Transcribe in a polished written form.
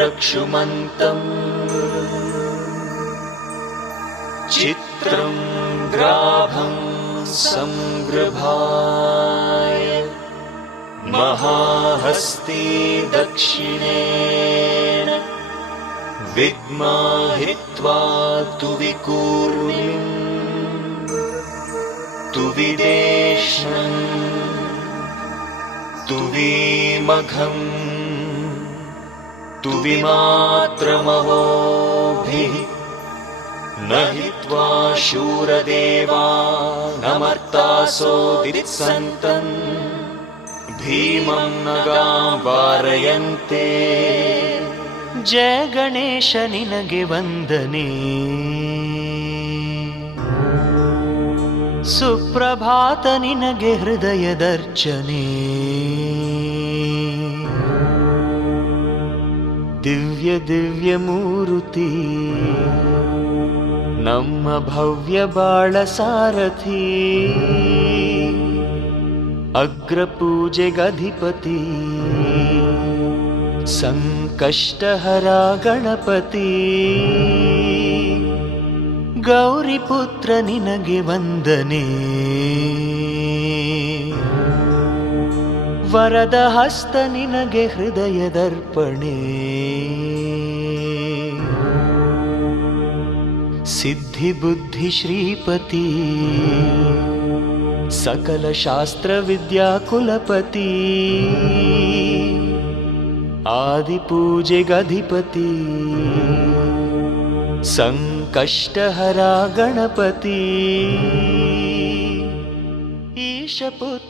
द्रक्षुमन्तम् चित्रं ग्राभं संगृभाय महाहस्ती दक्षिणेन विद्माहित्वा तु विकूर्मिम् तु विदेष्णं तु विमघम् तु विमात्रमवोभिः न हित्वा शूरदेवानमर्तासोदित्सन्तन् भीमं नगां वारयन्ते। जय गणेश निनगे ವಂದನೆ ಸುಪ್ರಭಾತ ನಿನಗೆ ಹೃದಯದರ್ಚನೆ ದಿವ್ಯ ದಿವ್ಯ ಮೂರುತಿ ನಮ್ಮ ಭವ್ಯ ಬಾಳ ಸಾರಥಿ ಅಗ್ರ ಪೂಜೆಗಧಿಪತಿ ಸಂಕಷ್ಟಹರ ಗಣಪತಿ ಗೌರಿಪುತ್ರ ನಿನಗೆ ವಂದನೆ ವರದ ಹಸ್ತ ನಿನಗೆ ಹೃದಯದರ್ಪಣೆ ಸಿದ್ಧಿ ಬುದ್ಧಿ ಶ್ರೀಪತಿ ಸಕಲ ಶಾಸ್ತ್ರ ವಿದ್ಯಾ ಕುಲಪತಿ ಆದಿ ಪೂಜೆಗಧಿಪತಿ ಸಂಕಷ್ಟಹರ ಗಣಪತಿ ಈಶಪುತ್ರ